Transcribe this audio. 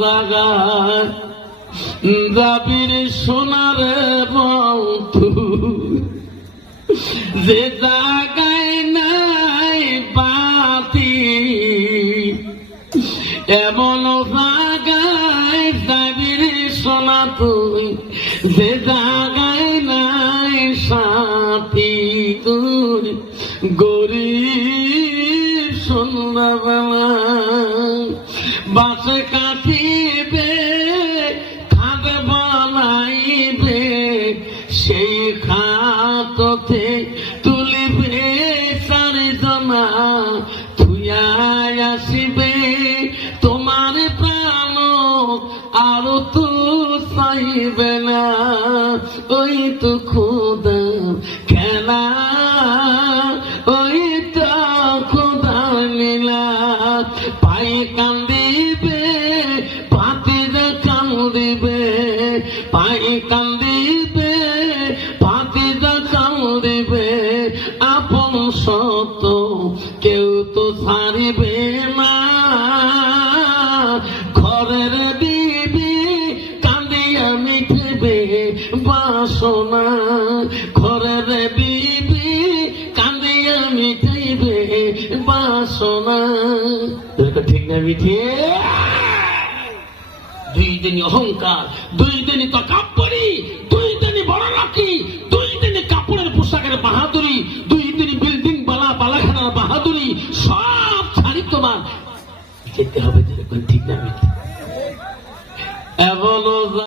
জাগায় যাবির সোনার বন্ধু, যে জাগায় নাই বাতি এমন জাগায় যাবির সোনা তুই, যে জাগায় নাই সাথী। তুই গরিব সন্ধ্যাবেলা বাসে কাটিবে, খাদ বানাইবে, সেই খাততে তুলিবে চারিজনা, থুয়াই আসিবে তোমার প্রাণ আর তো চাইবে না। ওই তো খোদা খেলা, ওই তো খোদা লীলা। পাই কান্দিবে পাতিরা কান্দিবে, পাই কান্দিবে পাতিরা কান্দিবে, আপন সত কেউ তো ছাড়িবে না। ঘরের বিবি কান্দিয়া মিটবে বাসনা, ঘরের বিবি কান্দিয়া মিটাইবে বাসনা। ঠিক না মিঠিয়ে? দুই দিনই অহংকার, দুই দিনই তো